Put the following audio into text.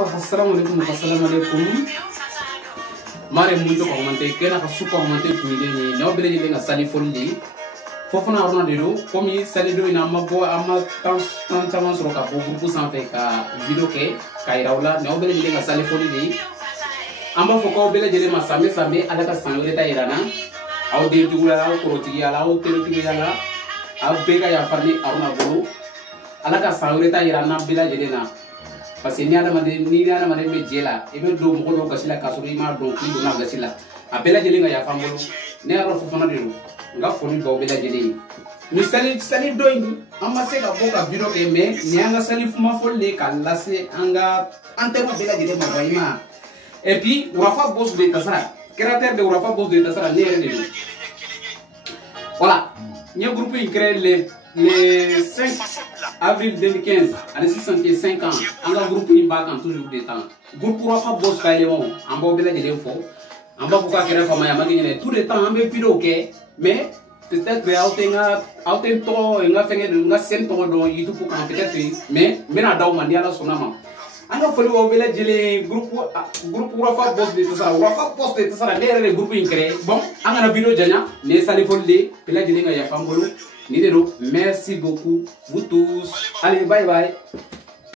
Assalamualaikum warahmatullahi. Mare muito commenter kena ka super commenter kuide ni no bele de nga sali foldi fofona orna dero komi sali do ina mabo ama tan taman soro ka groupe sans fait ka video ke kairawla no bele de nga sali foldi amba foko bele de ma sambe ala ka sanore ta irana aw de dugula aw koroti ala aw teroti ala aw bega ya farni orna bolo ala ka sanore ta irana bila de na parce que ni ala mande me jela e be do mo do gasila kasuri ma do ki do na gasila apela jeli nga ya famolo ne aro fofana de nga foni do bela jeli ni sali do indi amma se ka boka video ke me ni anga sali fuma folle ka lase anga antema bela jeli ma bayima et puis Urafa boss de tasara créateur de Urafa boss de tasara ne rene voilà ni groupe il crée les 5 avril 2015 à 65 ans on a groupe in back en toujours des temps groupe Urafa boss kailemo ambo bela jeli fo amba fuka kere fama ya magine tout le temps ambe vidéo ke mais peut-être auten to nga fenge nga sen to do YouTube pour quand peut-être mais mena daw man yalla sonama anga foli wo bela jeli groupe Urafa boss de tasara le groupe in créé bon anga na vidéo janya ne sali folde bela jeli nga ya fambolo ni de merci beaucoup vous tous allez bye bye.